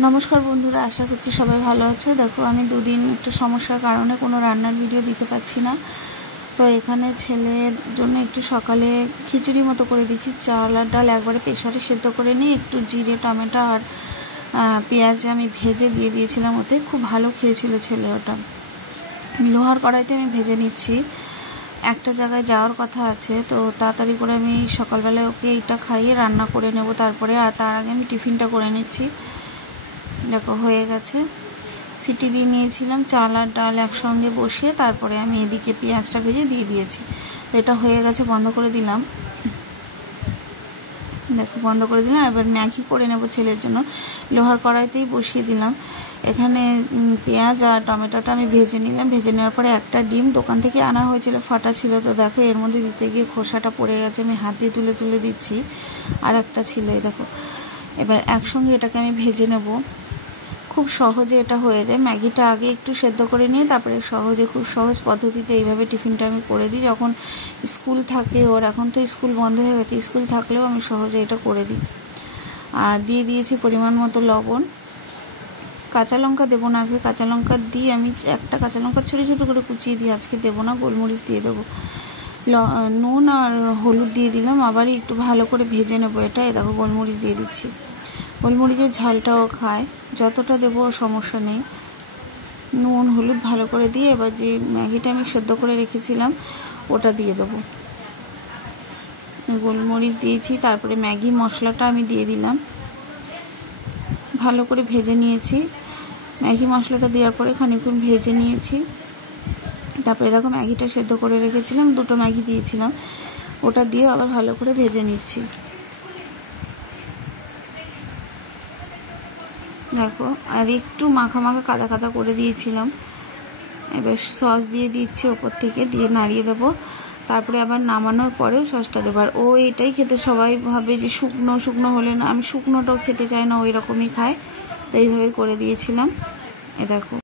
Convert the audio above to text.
नमस्कार बंधुरा आशा करছি সবাই ভালো আছে। দেখো আমি দুদিন একটু সমস্যার কারণে কোনো রান্নার ভিডিও দিতে পারছি না। তো এখানে ছেলের জন্য একটু সকালে খিচুড়ি মতো করে দিয়েছি। চাল আর ডাল একবারে প্রেসারে সেদ্ধ করে নিয়ে একটু জিরে টমেটো আর পেঁয়াজ আমি ভেজে দিয়ে দিয়েছিলাম। ওতে খুব ভালো খেয়েছিল ছেলে। ওটা লোহার কড়াইতে আমি ভেজে নিচ্ছি। একটা জায়গায় যাওয়ার কথা আছে, তো তাড়াতাড়ি করে আমি সকালবেলায় ওকে এইটা খাইয়ে রান্না করে নেব তারপরে। আর তার আগে আমি টিফিনটা করে নিচ্ছি। দেখো হয়ে গেছে, সিটি দিয়ে নিয়েছিলাম চাল আর ডাল একসঙ্গে বসিয়ে, তারপরে আমি এদিকে পেঁয়াজটা ভেজে দিয়ে দিয়েছি। তো এটা হয়ে গেছে, বন্ধ করে দিলাম। দেখো বন্ধ করে দিলাম। এবার ম্যাগি করে নেব ছেলের জন্য। লোহার কড়াইতেই বসিয়ে দিলাম। এখানে পেঁয়াজ আর টমেটোটা আমি ভেজে নিলাম। ভেজে নেওয়ার পরে একটা ডিম দোকান থেকে আনা হয়েছিল, ফাটা ছিল। তো দেখো এর মধ্যে দিতে গিয়ে খোসাটা পড়ে গেছে, আমি হাত দিয়ে তুলে তুলে দিচ্ছি। আর একটা ছিল, এই দেখো। এবার একসঙ্গে এটাকে আমি ভেজে নেব। খুব সহজে এটা হয়ে যায়। ম্যাগিটা আগে একটু সেদ্ধ করে নিয়ে তারপরে খুব সহজ পদ্ধতিতে এইভাবে টিফিনটা আমি করে দিই যখন স্কুল থাকে ওর। এখন তো স্কুল বন্ধ হয়ে গেছে, স্কুল থাকলেও আমি সহজে এটা করে দিই। আর দিয়ে দিয়েছি পরিমাণ মতো লবণ। কাঁচা লঙ্কা দেবো না আজকে, কাঁচা লঙ্কা দিয়ে আমি একটা কাঁচা লঙ্কা ছোটো ছোটো করে কুচিয়ে দিয়ে আজকে দেবো না, গোলমরিচ দিয়ে দেবো। নুন আর হলুদ দিয়ে দিলাম। আবার একটু ভালো করে ভেজে নেবো এটা। দেখো গোলমরিচ দিয়ে দিচ্ছি। গোলমরিচের ঝালটাও খায়, যতটা দেবো সমস্যা নেই। নুন হলুদ ভালো করে দিয়ে এবার যে ম্যাগিটা আমি সেদ্ধ করে রেখেছিলাম ওটা দিয়ে দেবো। গোলমরিচ দিয়েছি, তারপরে ম্যাগি মশলাটা আমি দিয়ে দিলাম। ভালো করে ভেজে নিয়েছি। ম্যাগি মশলাটা দেওয়ার পরে খানিকক্ষণ ভেজে নিয়েছি। তারপরে দেখো ম্যাগিটা সেদ্ধ করে রেখেছিলাম, দুটো ম্যাগি দিয়েছিলাম, ওটা দিয়ে আবার ভালো করে ভেজে নিচ্ছি। দেখো আর একটু মাখা মাখা কাদা কাদা করে দিয়েছিলাম। এবার সস দিয়ে দিচ্ছি ওপর থেকে, দিয়ে নাড়িয়ে দেবো। তারপরে আবার নামানোর পরেও সসটা দেবো। আর ও এটাই খেতে সবাই ভাবে যে শুকনো শুকনো হলে না, আমি শুকনোটাও খেতে চাই না, ওই রকমই খায়। তো এইভাবে করে দিয়েছিলাম। এ দেখো।